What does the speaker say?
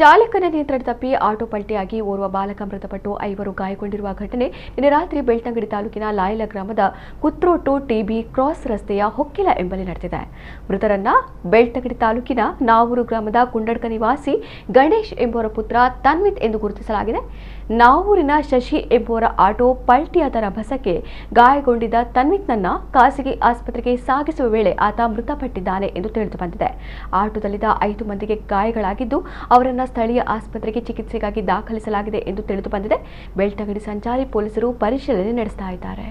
ಚಾಲಕನ ನಿಯಂತ್ರಣ ತಪ್ಪಿ ಆಟೋ ಪಲ್ಟಿಯಾಗಿ ಓರ್ವ ಬಾಲಕ ಮೃತಪಟ್ಟು 5 ಗಾಯಗೊಂಡಿರುವ ಘಟನೆ ನಿನ್ನೆ ರಾತ್ರಿ ಬೆಳ್ತಂಗಡಿ ತಾಲೂಕಿನ ಲಾಯಲ ಗ್ರಾಮದ ಕುತ್ರೋಟು ಟಿಬಿ ಕ್ರಾಸ್ ರಸ್ತೆಯ ಹೊಕ್ಕಿಲ ಎಂಬಲ್ಲಿ ನಡೆದಿದೆ. ಮೃತರನ್ನ ಬೆಳ್ತಂಗಡಿ ತಾಲೂಕಿನ ನಾವೂರು ಗ್ರಾಮದ ಕುಂಡಡ್ಕ ನಿವಾಸಿ ಗಣೇಶ್ ಎಂಬುವರ ಪುತ್ರ ತನ್ವಿತ್ ಎಂದು ಗುರುತಿಸಲಾಗಿದೆ. ನಾವೂರಿನ ಶಶಿ ಎಂಬುವರ ಆಟೋ ಪಲ್ಟಿಯಾದ ರಭಸಕ್ಕೆ ಗಾಯಗೊಂಡಿದ್ದ ತನ್ವಿತ್ನನ್ನ ಖಾಸಗಿ ಆಸ್ಪತ್ರೆಗೆ ಸಾಗಿಸುವ ವೇಳೆ ಆತ ಮೃತಪಟ್ಟಿದ್ದಾನೆ ಎಂದು ತಿಳಿದುಬಂದಿದೆ. ಆಟೋದಲ್ಲಿದ್ದ 5 ಮಂದಿಗೆ ಗಾಯಗಳಾಗಿದ್ದು ಅವರನ್ನು ಸ್ಥಳೀಯ ಆಸ್ಪತ್ರೆಗೆ ಚಿಕಿತ್ಸೆಗಾಗಿ ದಾಖಲಿಸಲಾಗಿದೆ ಎಂದು ತಿಳಿದುಬಂದಿದೆ. ಬೆಳ್ತಂಗಡಿ ಸಂಚಾರಿ ಪೊಲೀಸರು ಪರಿಶೀಲನೆ ನಡೆಸ್ತಾ ಇದ್ದಾರೆ.